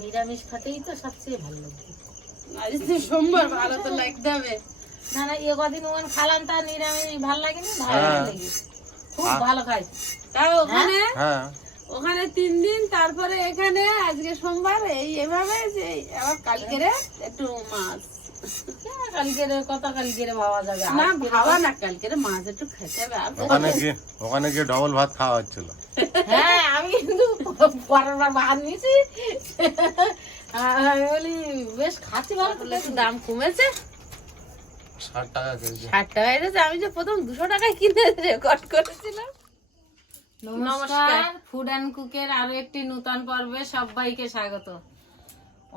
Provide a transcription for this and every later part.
নিরামিষ খাতেই তো সবচেয়ে ভালো লাগে। আজ তো সোমবার ভালো তো লাগতে হবে। না না এ কদিন ওখানে খালাম তা নিরামিষ ভালো লাগেনি? ভালো হ্যাঁ। লাগে খুব ভালো খাইছি তাও ওখানে? হ্যাঁ। ওখানে তিন দিন তারপরে এখানে আজকে সোমবার এই এভাবে যে আবার কালকে একটু মাছ। হ্যাঁ, কালকে রে কত কালকে রে ভাবা যাবে? না ভাবা না কালকে রে মাছ একটু খেতে হবে আর ওখানে গিয়ে ওখানে গিয়ে ডবল ভাত খাওয়া হচ্ছিল। হ্যাঁ আমি কিন্তু পরের বার ভাত নিয়েছি আমি বলি বেশ খাচ্ছি ভালো তো একটু দাম কমেছে? ষাট টাকা কেজি। ষাট টাকা এনেছে আমি যে প্রথম দুশো টাকায় কিনে রেকর্ড করেছিলাম। নমস্কার ফুড অ্যান্ড কুকের আরও একটি নূতন পর্বে সবাইকে স্বাগত।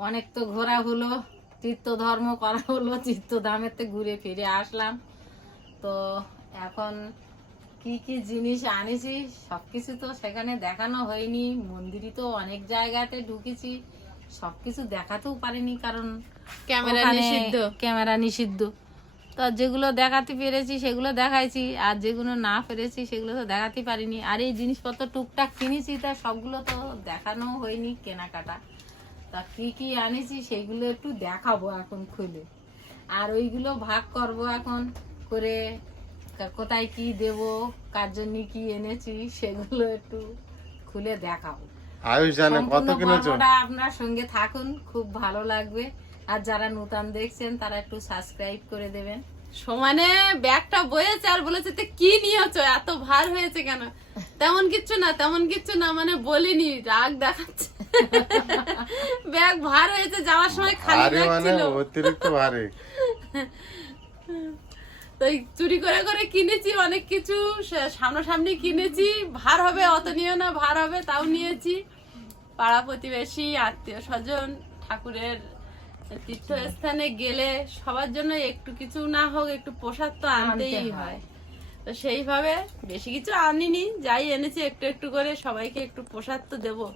অনেক তো ঘোরা হলো তীর্থ ধর্ম করা হলো তীর্থ ধামেতে ঘুরে ফিরে আসলাম। তো এখন কি কি জিনিস আনেছি সবকিছু তো সেখানে দেখানো হয়নি। মন্দিরই তো অনেক জায়গাতে ঢুকেছি সবকিছু দেখাতেও পারিনি কারণ ক্যামেরা নিষিদ্ধ। ক্যামেরা নিষিদ্ধ। তো যেগুলো দেখাতে পেরেছি সেগুলো দেখাইছি আর যেগুলো না পেরেছি সেগুলো তো দেখাতে পারিনি। আর এই জিনিসপত্র টুকটাক কিনেছি তা সবগুলো তো দেখানো হয়নি কেনাকাটা। তা কি কি আনেছি সেগুলো একটু দেখাবো এখন খুলে। আর ওইগুলো ভাগ করব এখন করে কোথায় কি দেব কার জন্য কি এনেছি সেগুলো একটু খুলে দেখাবো আয়ুষ জানে কত সম্পূর্ণ কিনেছো? আপনার সঙ্গে থাকুন খুব ভালো লাগবে। আর যারা নতুন দেখছেন তারা একটু সাবস্ক্রাইব করে দেবেন। সমানে ব্যাগটা বয়েছে আর বলেছে "তে কি নিয়েছো? এত ভার হয়েছে কেন? তেমন কিচ্ছু না তেমন কিচ্ছু না মানে বলিনি রাগ দেখাচ্ছে। ব্যাগ ভার হয়েছে যাওয়ার সময় খালি ব্যাগ মানে ছিল। অতিরিক্ত ভারী। তো এই চুরি করে করে কিনেছি অনেক কিছু সামনাসামনি কিনেছি। ভার হবে অত নিও না ভার হবে তাও নিয়েছি। পাড়া প্রতিবেশী আত্মীয় স্বজন ঠাকুরের তীর্থস্থানে গেলে সবার জন্য একটু কিছু না হোক একটু প্রসাদ তো আনতেই হয়। তো সেইভাবে বেশি কিছু আনিনি যাই এনেছি একটু একটু করে সবাইকে একটু প্রসাদ তো দেবো।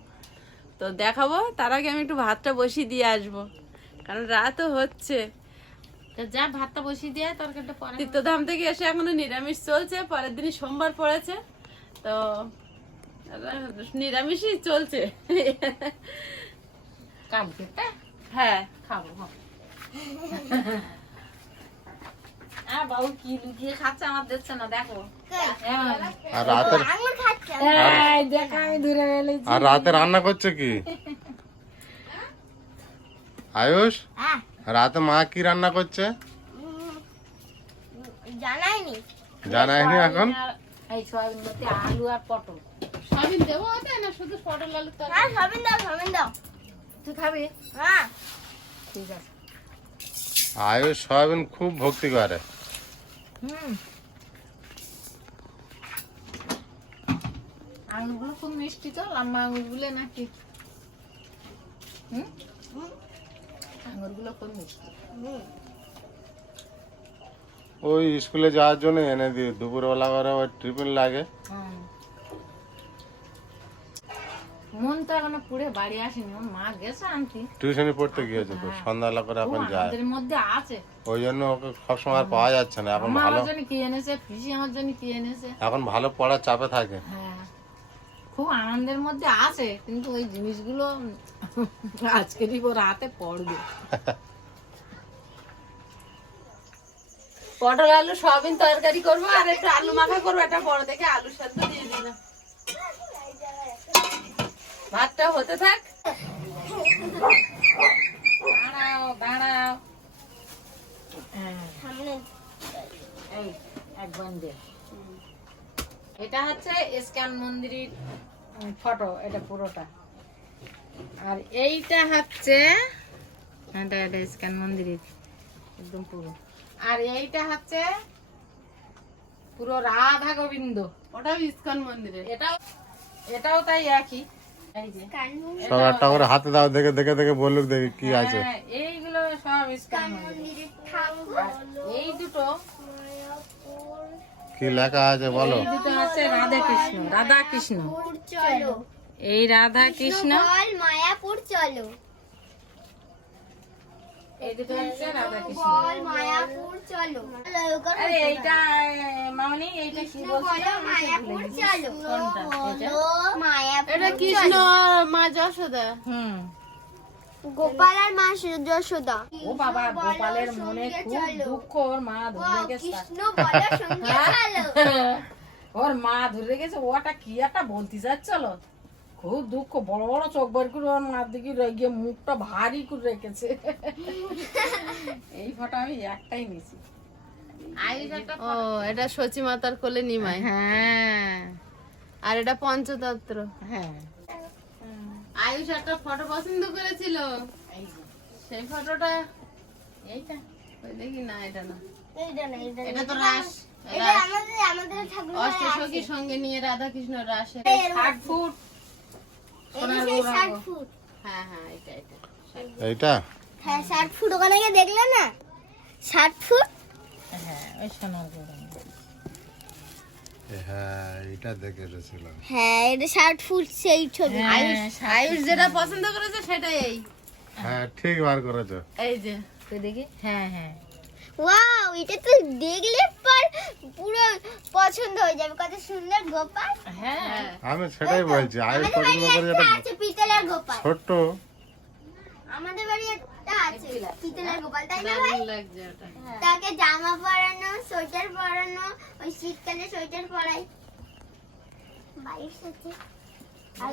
তো দেখাবো তার আগে আমি একটু ভাতটা বসিয়ে দিয়ে আসব। কারণ রাতও হচ্ছে। যা ভাতটা বসিয়ে দিয়ে তরকারিটা পরে তীর্থধাম থেকে এসে এখনও নিরামিষ চলছে পরের দিনই সোমবার পড়েছে। তো নিরামিষই চলছে। কালকেটা হ্যাঁ। খাব হ্যাঁ। হ্যাঁ বাবু কি লুকিয়ে খাচ্ছে আমার দেখছে না দেখো। হ্যাঁ। আর রাতের দেখ আমি দূরে গেলেছি আর রাতে রান্না করছে কি? আয়ুষ? রাতে মা কি রান্না করছে? জানাইনি। জানাইনি এখন? এই সয়াবিন আলু আর পটল। সবিন দেবো ওতে না শুধু পটল আলু তো হ্যাঁ সবিন দাও সবিন দাও। তুই খাবি? হ্যাঁ। ঠিক আছে। আয়ুষ সয়াবিন খুব ভক্তি করে। হুম। আঙুরগুলো খুব মিষ্টি তো লম্বা আঙুরগুলো নাকি? হুম। আঙুরগুলো খুব মিষ্টি। ওই স্কুলে যাওয়ার জন্য এনে দিই দুপুরবেলা করে ওই টিফিন লাগে। মন তো এখনও পুড়ে বাড়ি আসেনি। মা গেছে আনতে। টিউশনি পড়তে গিয়েছে তো সন্ধ্যাবেলা করে এখন যায়। আমাদের মধ্যে আছে। ওই জন্য ওকে সবসময় আর পাওয়া যাচ্ছে না। এখন ভালো জন্য কি এনেছে? পিসি আমার জন্য কি এনেছে? এখন ভালো পড়ার চাপে থাকে। হ্যাঁ। খুব আনন্দের মধ্যে আছে কিন্তু ওই জিনিসগুলো আজকেরই ওর হাতে পড়বে। পটল আলু সয়াবিন তরকারি করব আর একটু আলু মাখা করব একটা বড় দেখে আলু সেদ্ধ দিয়ে দিলাম। ভাতটা হতে থাক। দাঁড়াও দাঁড়াও। হ্যাঁ, সামনে। এই এক বন্ধে এটা হচ্ছে ইস্কান মন্দিরের ফটো এটা পুরোটা। আর এইটা হচ্ছে এটা এটা ইস্কান মন্দিরের একদম পুরো। আর এইটা হচ্ছে পুরো রাধা গোবিন্দ। ওটাও ইস্কন মন্দিরে এটাও এটাও তাই একই। এই যে। কানু সব একটা করে হাতে দাও দেখে দেখে দেখে বলুক দেখি কি আছে। হ্যাঁ, এইগুলো সব ইস্কান মন্দির এই দুটো কি লেখা আছে বলো? হচ্ছে রাধা কৃষ্ণ রাধা কৃষ্ণ এই রাধা কৃষ্ণ মায়াপুর চলো। এই দুটো হচ্ছে রাধা কৃষ্ণ বল মায়াপুর চলো। মায়াপুর কৃষ্ণ মা যশোদা। হুম। গোপাল আর মা যশোদা ও বাবা গোপালের মনে খুব দুঃখ ওর মা ধরে গেছে কৃষ্ণ বলো সঙ্গে চলো। ওর মা ধরে গেছে ওটা কি একটা বলতে যাচ্ছিল খুব দুঃখ বড় বড় চোখ বের করে ওর মার দিকে রেগে মুখটা ভারী করে রেখেছে। এই ফটো আমি একটাই নিছি। ও এটা সচি মাতার কোলে নিমাই। হ্যাঁ। আর এটা পঞ্চতন্ত্র হ্যাঁ। আয়ুষ একটা ফটো পছন্দ করেছিল। সেই ফটোটা এইটা। ওই দেখি না এটা না। এইটা না এইটা না। এটা তো রাস এটা আমাদের আমাদের ঠাকুর অষ্টসখীর সঙ্গে নিয়ে রাধা কৃষ্ণ রাসে ষাট ফুট। হ্যাঁ হ্যাঁ এটা এটা এইটা? হ্যাঁ ষাট ফুট। ওখানে গিয়ে দেখলে না? ষাট ফুট? হ্যাঁ ওই সোনার গোড়া হ্যাঁ এটা দেখে এসেছিলাম। হ্যাঁ এটা সেই ছবি। আয়ুষ আয়ুষ যেটা পছন্দ করেছে সেটাই এই। হ্যাঁ ঠিক বার করেছ। এই যে। তুই দেখি। হ্যাঁ হ্যাঁ। ওয়াও এটা তো দেখলে পর পুরো পছন্দ হয়ে যাবে। কত সুন্দর গোপাল। হ্যাঁ। হ্যাঁ। আমি সেটাই বলছি আয়ুষ আমাদের পছন্দ বাড়ি করে একটা যেটা আছে পিতলের গোপাল। ছোট্ট। আমাদের বাড়ি একটা আছে। পিতলের গোপাল তাই না ভাই? দারুণ লাগছে ওটা। তাকে জামা পরানো সোয়েটার পরানো ওই শীতকালে সোয়েটার পরাই। বাইশ আছে আর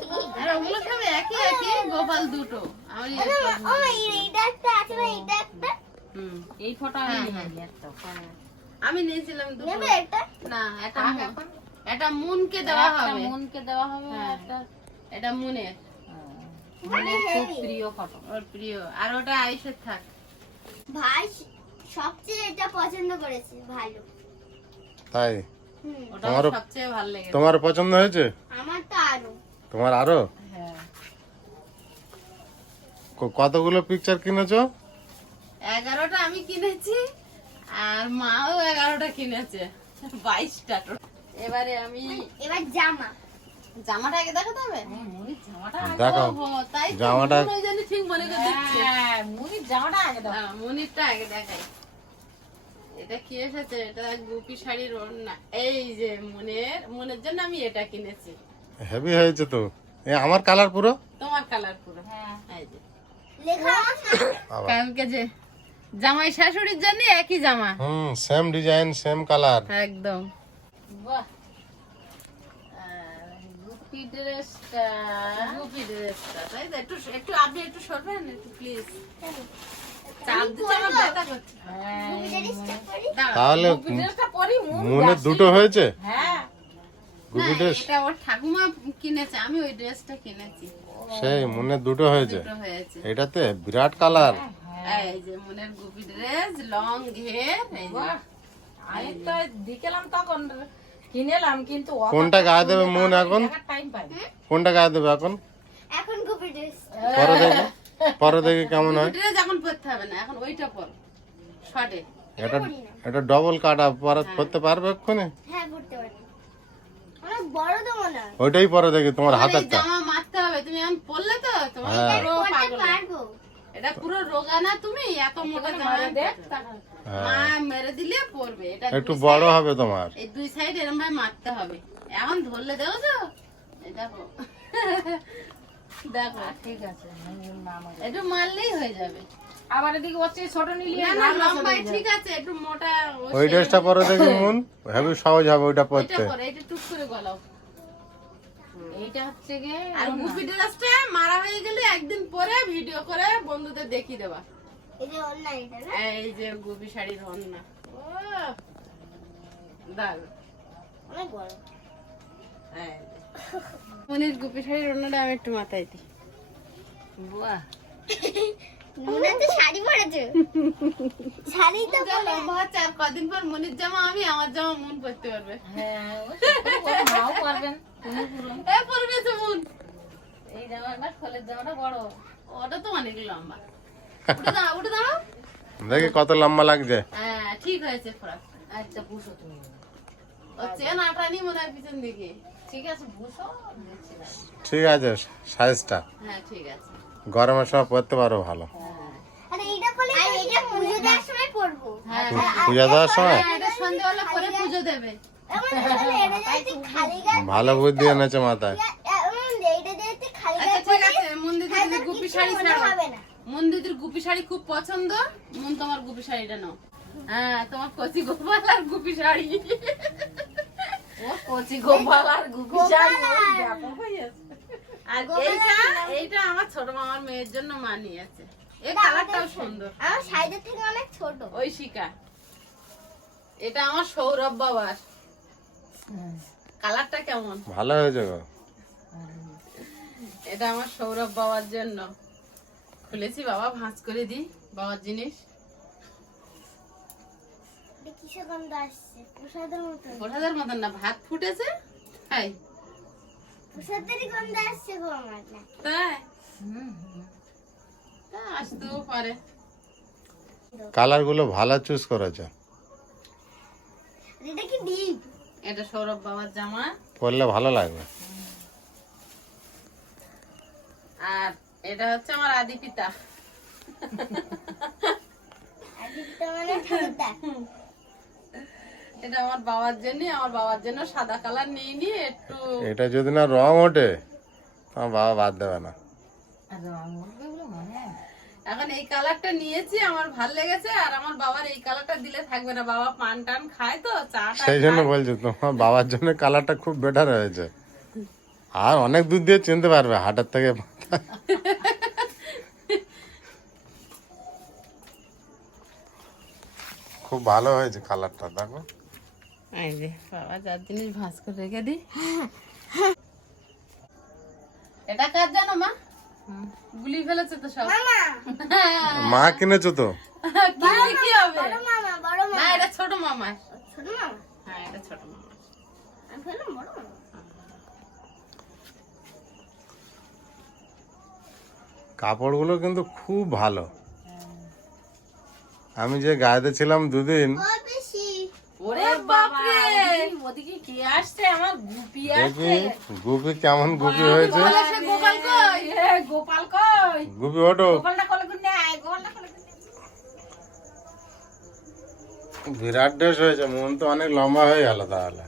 ওগুলো সব একই একই গোপাল দুটো। এই- এইটা একটা আছে না এইটা একটা। হুম এই ফটো আমি হ্যাঁ, নিয়ে হ্যাঁ। একটা হ্যাঁ। আমি নিয়েছিলাম দুটো। একটা? না এটা। এটা মুনকে দেওয়া হবে। মনকে দেওয়া হবে হ্যাঁ। একটা এটা মুনের। মানে খুব প্রিয় ফটো। ওর প্রিয়। আর ওটা আয়ুষের থাক। ভাই সবচেয়ে এটা পছন্দ করেছে ভালো। তাই? আমার সবচেয়ে ভালো লেগেছে। তোমার পছন্দ হয়েছে? আমার তো আরও। তোমার আরও? হ্যাঁ। কতগুলো পিকচার কিনেছো? এগারোটা আমি কিনেছি আর মাও এগারোটা কিনেছে। বাইশটা এবারে আমি এবার জামা। জামাটা আগে দেখাতে হবে? মুনির জামাটা জামাটা- মনে হয় ঠিক মনে করে দিচ্ছে হ্যাঁ মুনির জামাটা আগে দাও। মনিরটা আগে দেখাই। এটা কি এসেছে? এটা গুপি শাড়ির ওড়না। এই যে মনের মনের জন্য আমি এটা কিনেছি। হেভি হয়েছে তো। এ আমার কালার পুরো? তোমার কালার পুরো। হ্যাঁ। এই যে। লেখা কালকে যে জামাই শাশুড়ির জন্য একই জামা। হুম সেম ডিজাইন সেম কালার একদম। বাহ। গুপি ড্রেসটা গুপি ড্রেসটা তাই তো? একটু একটু আপনি একটু সরবেন একটু প্লিজ হ্যাঁ। তাহলে মন মনে দুটো হয়েছে? হ্যাঁ। গুপি ড্রেস এটা ওর ঠাকুমা কিনেছে আমি ওই ড্রেসটা কিনেছি। সেই মনে দুটো হয়েছে? এটাতে বিরাট কালার। এই যে মনের গুপি ড্রেস লং ঘের এই তো দিকেলাম তখন। কিনেলাম কিন্তু কোনটা গায়ে দেবে মন এখন। কোনটা গায়ে দেবে এখন? এখন গুপি ড্রেস পরে দেখি। পরে দেখি কেমন হয়। ড্রেস এখন পরতে হবে না এখন ওইটা পর। শর্টে এটা এটা ডবল কাটা পরে করতে পারবে এক্ষুনি? হ্যাঁ পড়তে পারি। অনেক বড় তো মনে ওইটাই পরে দেখি তোমার হাতেরটা। জামা মারতে হবে তুমি এখন পরলে তো? তোমার হ্যাঁ। পুরো পাগল। পারব। এটা পুরো রোগা না তুমি এত মোটা জামা। দেখ। মা মেরে দিলে পরবে এটা একটু বড় হবে তোমার। এই দুই সাইড ভাবে মারতে হবে। এখন ধরলে দেখো তো? দেখো। দেখো। ঠিক আছে একটু মারলেই হয়ে যাবে। আবার এদিকে হচ্ছে ছোট নিলি না না ঠিক আছে একটু মোটা ওই ড্রেসটা পরে দেখি মন। হেভি সহজ হবে ওইটা এটা পরে এটা টুক করে গলাও। এইটা হচ্ছে গিয়ে আর গুপি ড্রেসটা মারা হয়ে গেলে একদিন পরে ভিডিও করে বন্ধুদের দেখিয়ে দেবা। এই যে অনলাইন এটা না? এই যে গুপি শাড়ির অন্না দাঁড় অনেক বড়। মনির গুপি শাড়ির অন্যটা আমি একটু মাথায় দিই। বাহ শাড়ি পরেছে। শাড়ি তো যা লম্বা হচ্ছে আর কদিন পর মনির জামা আমি আমার জামা মন পরতে পারবে। হ্যাঁ মাও পারবেন। এ পরবে তো মন। এই জামাটা খোলের জামাটা বড়। ওটা তো অনেক লম্বা। দেখি কত লম্বা লাগছে। হ্যাঁ ঠিক হয়েছে ফ্রক আচ্ছা বুঝো তুমি। ঠিক আছে সাইজটা। হ্যাঁ ঠিক গরমের সময় পরতে পারো ভালো। পুজো দেওয়ার সময় হ্যাঁ দেওয়ার সময়? ভালো বুদ্ধি এনেছে মাথায়। আচ্ছা মন্দির গুপি শাড়ি হবে না। মন দিদির গুপি শাড়ি খুব পছন্দ। মন তোমার গুপি শাড়িটা নাও। হ্যাঁ তোমার কচি গোপাল আর গুপি শাড়ি। ও কচি গোপাল আর গুপি শাড়ি। আর এইটা এইটা আমার ছোট মামার মেয়ের জন্য এই কালারটাও সুন্দর। আমার সাইডের থেকে অনেক ছোট। ঐশিকা এটা আমার সৌরভ বাবার। কালারটা কেমন? ভালো হয়েছে এটা আমার সৌরভ বাবার জন্য। খুলেছি বাবা ভাঁজ করে দিই বাবার জিনিস। প্রসাদের মতন। না ভাত ফুটেছে তাই। প্রসাদেরই গন্ধ আসছে গো আমার তাই? তা আসতেও পারে। কালারগুলো ভালো চুজ করেছে। এটা কি ডিপ এটা সৌরভ বাবার জামা। পরলে ভালো লাগবে। আর এটা হচ্ছে আমার আদি পিতা মানে এটা আমার বাবার জন্য আমার বাবার জন্য সাদা কালার নিয়ে নিয়ে একটু এটা যদি না রং ওঠে আমার বাবা বাদ দেবে না আর রং উঠবে বলে না। এখন এই কালারটা নিয়েছি আমার ভালো লেগেছে আর আমার বাবার এই কালারটা দিলে থাকবে না বাবা পান টান খায় তো চা সেই জন্য। বলছি তোমার বাবার জন্য কালারটা খুব বেটার হয়েছে আর অনেক দূর দিয়ে চিনতে পারবে হাটের থেকে। খুব ভালো হয়েছে কালারটা দেখো। এই যে বাবা যার জিনিস ভাঁজ করে রেখে দি এটা কার জানো মা? গুলি ফেলেছে তো সব। মা কিনেছো তো? কি হবে? মামা না এটা ছোট ছোট মামা? হ্যাঁ এটা ছোট মামার আমি ফেললাম বড় মামা। কাপড়গুলো কিন্তু খুব ভালো। আমি যে গায়েতে ছিলাম দুদিন ও বেশি। ওরে বাপরে! ওদিকে কে আসছে? আমার গুপি গুপি কেমন গুপি হয়েছে? বলে সে গোপাল কই? এ, গোপাল কই? গুপি বিরাট ড্রেস হয়েছে মন তো অনেক লম্বা হয়ে গেল তাহলে।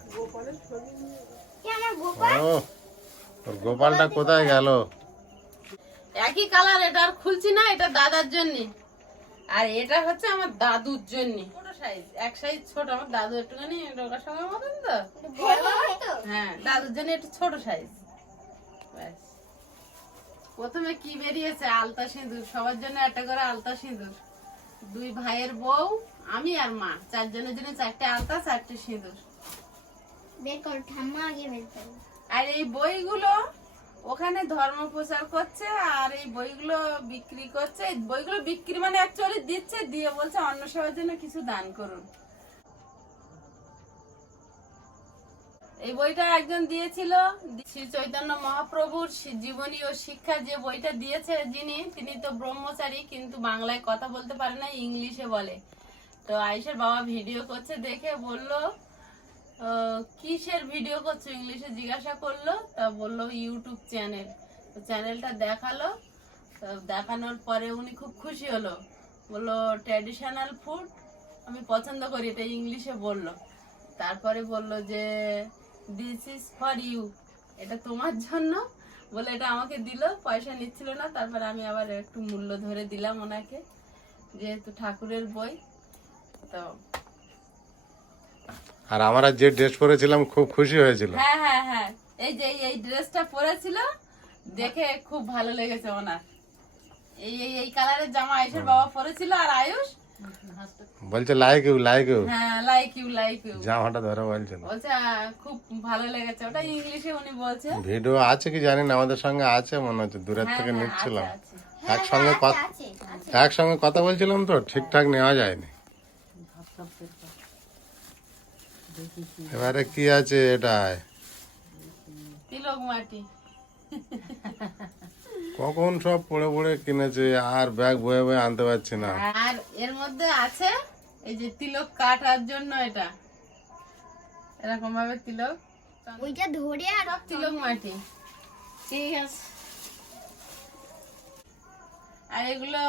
গোপালটা কোথায় গেল? একই কালার এটা আর খুলছি না এটা দাদার জন্য। আর এটা হচ্ছে আমার দাদুর জন্য। ছোট সাইজ এক সাইজ ছোট আমার দাদু একটুখানি রোগার সঙ্গে মতন তো। হ্যাঁ দাদুর জন্য একটু ছোট সাইজ ব্যাস। প্রথমে কি বেরিয়েছে? আলতা সিঁদুর। সবার জন্য একটা করে আলতা সিঁদুর। দুই ভাইয়ের বউ আমি আর মা। চারজনের জন্য চারটে আলতা চারটে সিঁদুর। বের কর ঠাম্মা আগে বের কর। আর এই বইগুলো ওখানে ধর্ম প্রচার করছে আর এই বইগুলো বিক্রি করছে। বইগুলো বিক্রি মানে অ্যাকচুয়ালি দিচ্ছে, দিয়ে বলছে অন্ন সেবার জন্য কিছু দান করুন। এই বইটা একজন দিয়েছিল, শ্রী চৈতন্য মহাপ্রভুর জীবনী ও শিক্ষা যে বইটা দিয়েছে যিনি, তিনি তো ব্রহ্মচারী, কিন্তু বাংলায় কথা বলতে পারে না, ইংলিশে বলে। তো আয়েশার বাবা ভিডিও করছে দেখে বলল কিসের ভিডিও করছ? ইংলিশে জিজ্ঞাসা করল, তা বলল ইউটিউব চ্যানেল চ্যানেলটা দেখাল দেখানোর পরে উনি খুব খুশি হলো। বলল ট্র্যাডিশনাল ফুড আমি পছন্দ করি। এটা ইংলিশে বলল। তারপরে বলল যে দিস ইজ ফর ইউ এটা তোমার জন্য। বলে এটা আমাকে দিল, পয়সা নিচ্ছিল না। তারপরে আমি আবার একটু মূল্য ধরে দিলাম ওনাকে, যেহেতু ঠাকুরের বই। তো আর আমরা যে ড্রেস পরেছিলাম খুব খুশি হয়েছিল। হ্যাঁ হ্যাঁ হ্যাঁ। এই যে এই ড্রেসটা পরেছিল দেখে খুব ভালো লেগেছে ওনার। এই এই এই কালারের জামা আয়ুষের বাবা পরেছিল আর আয়ুষ বলছে লাইক ইউ লাইক ইউ হ্যাঁ লাইক ইউ লাইক ইউ জামাটা ধরে বলছিল বলছে খুব ভালো লেগেছে। ওটা ইংলিশে উনি বলছে। ভিডিও আছে কি জানি না আমাদের সঙ্গে আছে মনে হচ্ছে দূরের হ্যাঁ, থেকে হ্যাঁ, নিচ্ছিলাম। আছে। একসঙ্গে কথা একসঙ্গে কথা বলছিলাম তো ঠিকঠাক নেওয়া যায়নি। এবারে কি আছে এটায়? তিলক মাটি। কখন সব পড়ে পড়ে কিনেছে আর ব্যাগ বয়ে বয়ে আনতে পারছি না। আর এর মধ্যে আছে এই যে তিলক কাটার জন্য এটা। এরকম ভাবে তিলক। ওইটা ধরে আর তিলক মাটি। ঠিক আছে। আর এগুলো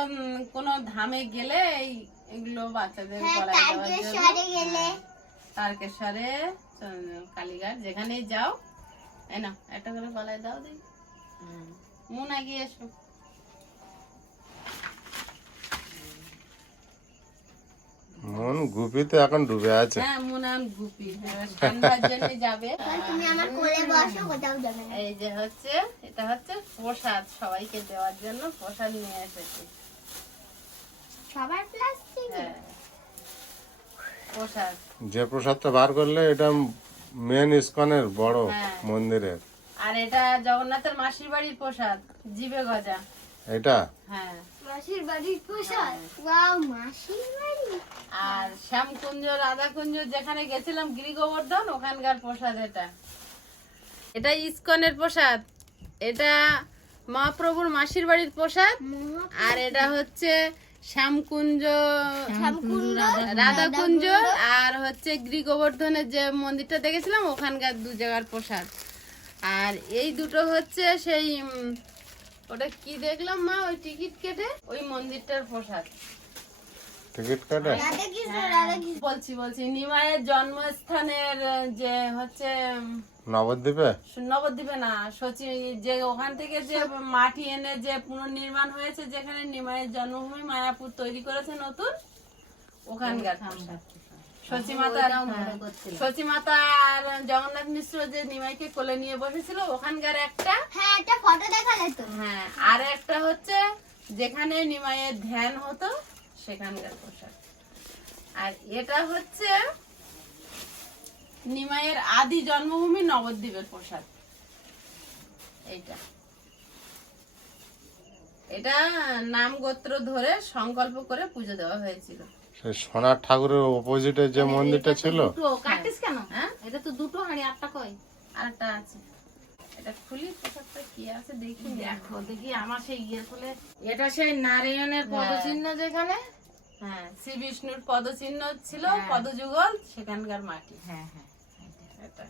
কোনো ধামে গেলে এই এগুলো বাচ্চাদের হ্যাঁ গলায় দেওয়ার জন্য। তারকেশ্বরে কালীঘাট যাও একটা করে দাও মন আগিয়ে এসো। মন গুপিতে এখন ডুবে আছে। হ্যাঁ মন গুপি। যাবে। তুমি আমার কোলে বসো কোথাও যাবে না। এই যে হচ্ছে এটা হচ্ছে প্রসাদ। সবাইকে দেওয়ার জন্য প্রসাদ নিয়ে এসেছি। সবার প্লাস্টিক? হ্যাঁ। যে প্রসাদটা বার করলে এটা মেন ইস্কনের বড় হ্যাঁ। মন্দিরের। আর এটা জগন্নাথের মাসির বাড়ির প্রসাদ জিবে গজা। এটা? হ্যাঁ। মাসির বাড়ির প্রসাদ? ওয়াও মাসির বাড়ি। আর শ্যামকুঞ্জ রাধাকুঞ্জ যেখানে গেছিলাম গিরি গোবর্ধন ওখানকার প্রসাদ এটা। এটা ইস্কনের প্রসাদ। এটা মহাপ্রভুর মাসির বাড়ির প্রসাদ। আর এটা হচ্ছে শ্যামকুঞ্জ রাধাকুঞ্জ আর হচ্ছে গিরি গোবর্ধনের যে মন্দিরটা দেখেছিলাম ওখানকার দু জায়গার প্রসাদ। আর এই দুটো হচ্ছে সেই ওটা কি দেখলাম মা? ওই টিকিট কেটে ওই মন্দিরটার প্রসাদ। টিকিট কাটে? রাধা কৃষ্ণ রাধা কৃষ্ণ বলছি বলছি নিমায়ের জন্মস্থানের যে হচ্ছে নবদ্বীপে নবদ্বীপে না। সচি যে ওখান থেকে যে মাটি এনে যে পুনর্নির্মাণ হয়েছে যেখানে নিমায়ের জন্মভূমি মায়াপুর তৈরি করেছে নতুন ওখানকার। সচি মাতা আর জগন্নাথ মিশ্র যে নিমাইকে কোলে নিয়ে বসেছিল ওখানকার একটা হ্যাঁ একটা ফটো দেখালে তো হ্যাঁ আর একটা হচ্ছে যেখানে নিমাইয়ের ধ্যান হতো সেখানকার পোশাক। আর এটা হচ্ছে নিমাইয়ের আদি জন্মভূমি নবদ্বীপের পোশাক এইটা। এটা নাম গোত্র ধরে সংকল্প করে পুজো দেওয়া হয়েছিল। সোনার ঠাকুরের অপোজিটে যে মন্দিরটা ছিল? কাটিস কেন? হ্যাঁ? এটা তো দুটো হাঁড়ি আটটা কই আরেকটা আছে। এটা খুলি পোশাকটা কি আছে দেখি। দেখো দেখি আমার সেই ইয়ে খুলে। এটা সেই নারায়ণের পদচিহ্ন যেখানে? হ্যাঁ। শ্রী বিষ্ণুর পদচিহ্ন ছিল পদযুগল সেখানকার মাটি। হ্যাঁ হ্যাঁ। এটা।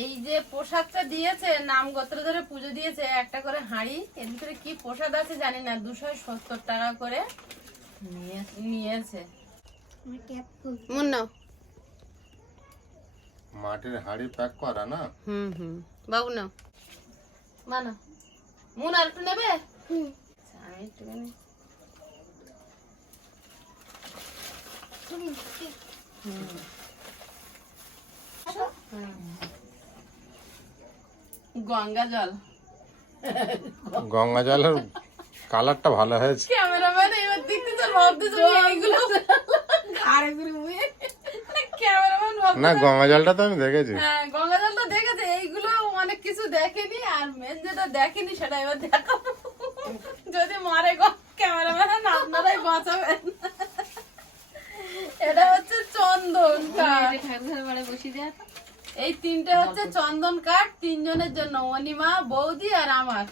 এই যে প্রসাদটা দিয়েছে নাম গোত্র ধরে পুজো দিয়েছে একটা করে হাঁড়ি এর ভিতরে কি প্রসাদ আছে জানি না দুশো সত্তর টাকা করে নিয়েছে। মাটির হাড়ি প্যাক করা না? হুম হুম। বাবু নাও। মানো মুন আর একটু নেবে? আচ্ছা, আমি একটুখানি গঙ্গা জল। গঙ্গা জলের কালারটা ভালো হয়েছে। ক্যামেরাম্যান এবার দেখতে তোর ভাবতেছে এইগুলো ঘাড়ে করে মুয়ে ক্যামেরাম্যান ভাব না গঙ্গা জলটা তো আমি দেখেছি। হ্যাঁ গঙ্গা জল তো দেখেছে। এইগুলো অনেক কিছু দেখেনি আর মেন যেটা দেখেনি সেটা এবার দেখো যদি মারে গো ক্যামেরাম্যান আপনারাই বাঁচাবেন। এটা হচ্ছে চন্দন কাঠ। এই তিনটে হচ্ছে চন্দন কাঠ তিনজনের জন্য অনিমা বৌদি আর আমার।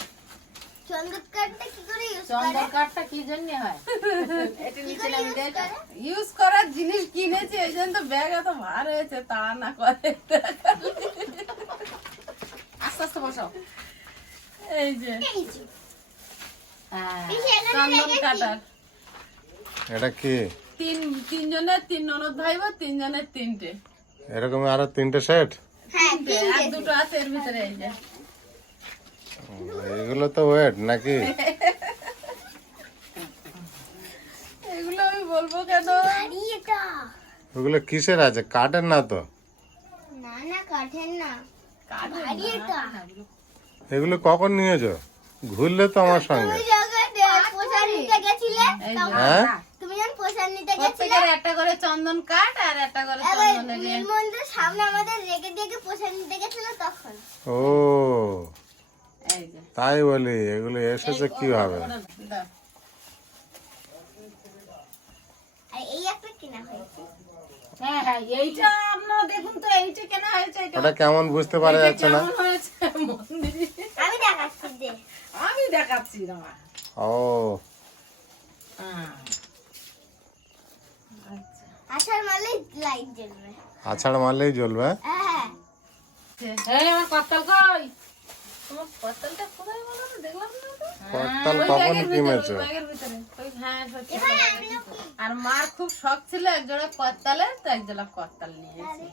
চন্দন কাঠটা কি করে ইউজ চন্দন কাঠটা কি জন্য হয়? কি করে ইউজ করে? ইউজ করার জিনিস কিনেছি এই জন্য তো ব্যাগ এত ভার হয়েছে তাড়া না করে। আস্তে আস্তে বসো এই যে। হ্যাঁ। চন্দন কাটার এটা কি? তিন তিনজনের তিন ননদ ভাই বোন তিনজনের তিনটে। এরকম আরও তিনটে সেট হ্যাঁ আর দুটো আছে এর ভিতরে এই যে। এগুলো তো ওয়েট নাকি? এগুলো আমি বলব কেন? ওগুলো কিসের আছে? কাঠের না তো? না না কাঠের না। কাঠ আরে এটা। এগুলো কখন নিয়েছো? ঘুরলে তো আমার সঙ্গে। হ্যাঁ তুমি যখন পোষার নিতে গেছিলে প্রত্যেকের একটা করে চন্দন কাঠ আর একটা করে চন্দনের ইয়ে। সামনে আমাদের রেখে দিয়ে পোষার নিতে গেছিল তখন। ও তাই বলি এগুলো এসেছে কীভাবে? দাও। আর এই একটা কেনা হয়েছে। হ্যাঁ হ্যাঁ এইটা আপনারা দেখুন তো এইটা কেন হয়েছে এটা ওটা কেমন বুঝতে পারা যাচ্ছে না? আমি দেখাচ্ছি ও। হ্যাঁ আসার মালে লাইট জ্বলবে। আছাড় মারলেই জ্বলবে হ্যাঁ? এই আমার কত্তাল কই? তোমার পটলটা কোথায় বলো তো? দেখলাম না তো। কর্তাল কখন কিনেছো ওই ব্যাগের ভিতরে। ওই হ্যাঁ, কি? আর মার খুব শখ ছিল একজোড়া করতালে তো একজোড়া করতাল নিয়েছি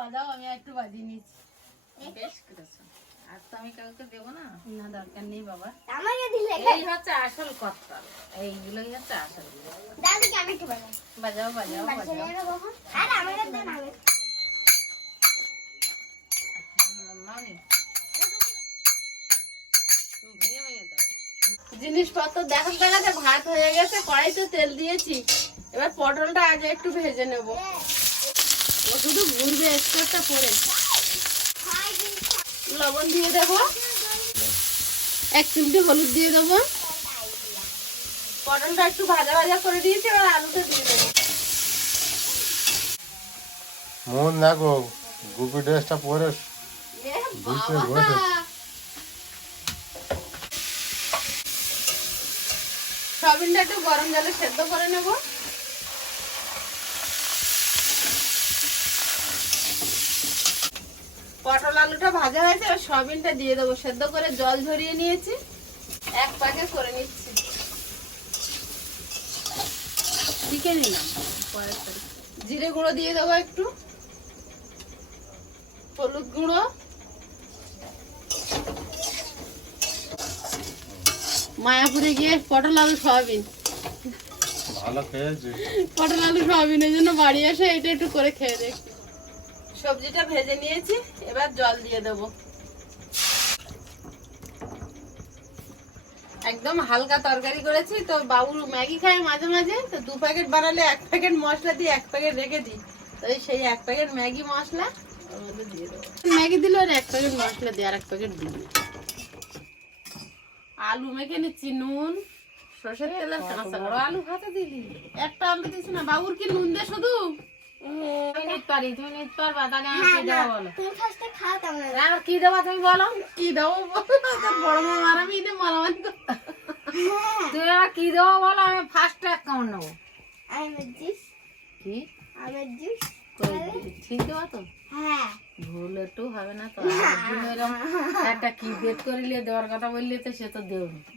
বাজাও আমি একটু বাজিয়ে নিচ্ছি। বেশ করেছ। আর তো আমি কাউকে দেবো না? না দরকার নেই বাবা। আমাকে দিলে এই হচ্ছে আসল এইগুলোই হচ্ছে আসল দাদিকে আমি একটু বাজাই। বাজাও বাজাও বাজাও। আর আমাকে দেন আমি তুমি জিনিসপত্র দেখান দেখাতে ভাত হয়ে গেছে কড়াইতে তেল দিয়েছি। এবার পটলটা আগে একটু ভেজে নেব। ও শুধু ঘুরবে স্কোরটা পরে। লবণ দিয়ে দেবো। এক চিমটি হলুদ দিয়ে দেবো। পটলটা একটু ভাজা ভাজা করে দিয়েছি এবার আলুটা দিয়ে দেবো। মন দেখো গুপি ড্রেসটা পরে বাবা! বসে। সয়াবিনটা একটু গরম জলে সেদ্ধ করে নেব। পটল আলুটা ভাজা হয়েছে এবার সয়াবিনটা দিয়ে দেবো। সেদ্ধ করে জল ঝরিয়ে নিয়েছি। এক পাকে করে নিচ্ছি। দিকে নিলাম জিরে গুঁড়ো দিয়ে দেবো একটু। হলুদ গুঁড়ো। মায়াপুরে গিয়ে পটল আলু সয়াবিন। পটল আলু সয়াবিনের জন্য বাড়ি আসে এটা একটু করে খেয়ে দেখি সবজিটা ভেজে নিয়েছি এবার জল দিয়ে দেবো। একদম হালকা তরকারি করেছি তো বাবু ম্যাগি খায় মাঝে মাঝে তো দু প্যাকেট বানালে এক প্যাকেট মশলা দিয়ে এক প্যাকেট রেখে দিই। তো সেই এক প্যাকেট ম্যাগি মশলা দিয়ে দেবো। ম্যাগি দিলে আর এক প্যাকেট মশলা দিয়ে আর এক প্যাকেট দিই আলু মেখে নিচ্ছি নুন সর্ষের কাঁচা আলু ভাতে দিলি একটা আলু দিছি না বাবুর কি নুন দে শুধু? পারি তুমি নিতে পারবা তাহলে আমার কি বলো। তুমি ফার্স্টে খাও তাহলে। আমার কি দেওয়া তুমি বলো? কি দেবো বড় মা মারামি নে মারামারি তুমি আমার কি দেওয়া বলো? আমি ফার্স্ট অ্যাকাউন্ট নেব। আমের জুস কি? আমের জুস ঠিক দেওয়া তো? হ্যাঁ। ভুল একটু হবে না তো একটা কি বেট করিলে দেওয়ার কথা বললে তো সে তো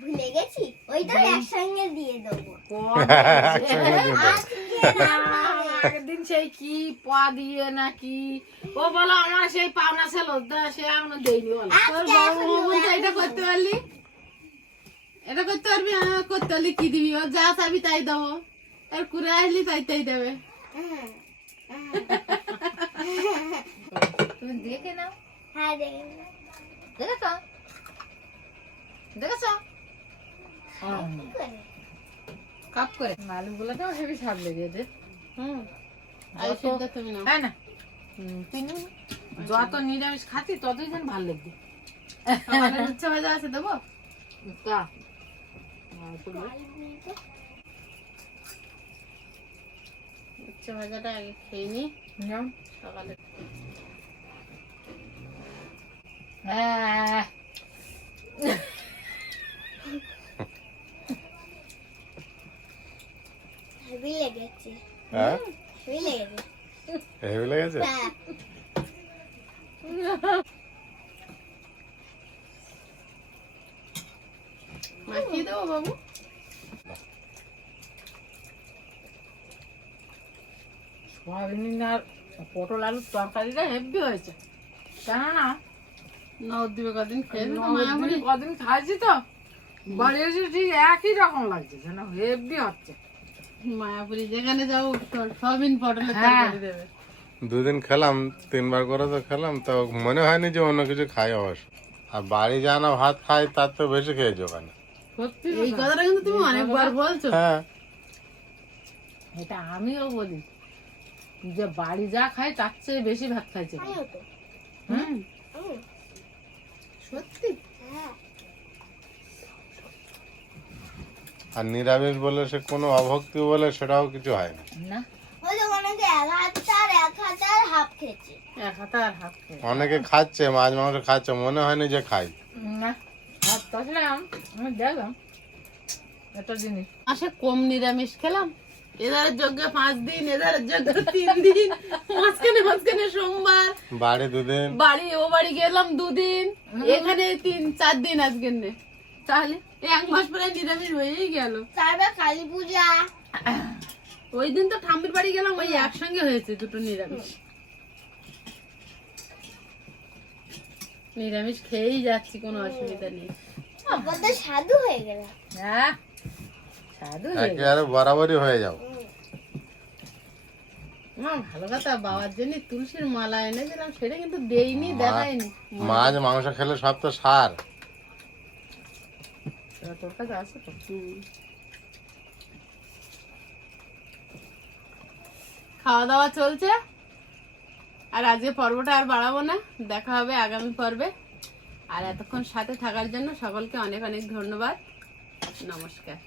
ভুলে গেছি? ওইটা একসঙ্গে দিয়ে দেবো। সেই কি পা দিয়ে না কি ও বলো আমার সেই পাওনা ছিল সে এখনও দেয়নি বলো। তোর বড় এটা করতে পারলি? এটা করতে পারবি হ্যাঁ করতে পারলি কি দিবি ও যা চাবি তাই দেবো। আর কুড়ে আসলি তাই তাই দেবে। হ্যাঁ তুমি দেখে নাও। হ্যাঁ দেখেন দেখেছ? দেখেছ? কাপ করে। আলুগুলোকেও হেভি স্বাদ লেগেছে। হুম। আর যত- না। নিরামিষ খাচ্ছি ততই যেন ভালো লাগবে। ভাজা আছে দেবো? ভাজাটা আগে খেয়ে নি। সকালে। হ্যাঁ। লেগেছে। হ্যাঁ? হেভি লেগেছে। হ্যাঁ। মাখিয়ে দেবো বাবু? সয়াবিন আর পটল আলুর তরকারিটা হেভি হয়েছে। কেননা নবদ্বীপে কদিন খেয়েছি তো কদিন খাইছি তো বাড়ি এসে ঠিক একই রকম লাগছে যেন হেভি হচ্ছে। মায়াপুরি যেখানে যাব সবিন পটলের হ্যাঁ। তরকারি দেবে। দুদিন খেলাম তিনবার করে তো খেলাম তো মনে হয়নি যে অন্য কিছু খাই অবশ্য। আর বাড়ি জানা ভাত খাই তার তো বেশি খেয়েছি ওখানে। এই কথাটা কিন্তু তুমি অনেকবার বলছো। হ্যাঁ। এটা আমিও বলি। যে বাড়ি যা খাই তার চেয়ে বেশি ভাত খাইছে। হুম, সত্যি হ্যাঁ আর নিরামিষ বলে সে কোনো অভক্তি বলে সেটাও কিছু হয় না। না। অনেকে খাচ্ছে মাছ মাংস খাচ্ছে মনে হয়নি যে খাই। মাসে কম নিরামিষ খেলাম এধারের যোগ্য পাঁচ দিন এধারের যোগ্য তিন দিন মাঝখানে মাঝখানে সোমবার। বাড়ি দুদিন। বাড়ি ও বাড়ি গেলাম দুদিন এখানে তিন চার দিন আজকে নে। তাহলে এক মাস পরে নিরামিষ হয়েই গেল। তারপর কালী পূজা। ওই দিন তো ঠাম্মির বাড়ি গেলাম ওই একসঙ্গে হয়েছে দুটো নিরামিষ। নিরামিষ খেয়েই যাচ্ছি কোনো অসুবিধা নেই। সাধু হয়ে গেল হ্যাঁ সাধু একেবারে বরাবরই হয়ে যাও। মা ভালো কথা বাবার জন্য তুলসীর মালা এনেছিলাম সেটা কিন্তু দেইনি দেখাইনি মাছ মাংস খেলে সব তো সার। তোর কাছে আছে তো। খাওয়া দাওয়া চলছে। আর আজকে পর্বটা আর বাড়াবো না। দেখা হবে আগামী পর্বে। আর এতক্ষণ সাথে থাকার জন্য সকলকে অনেক অনেক ধন্যবাদ। নমস্কার।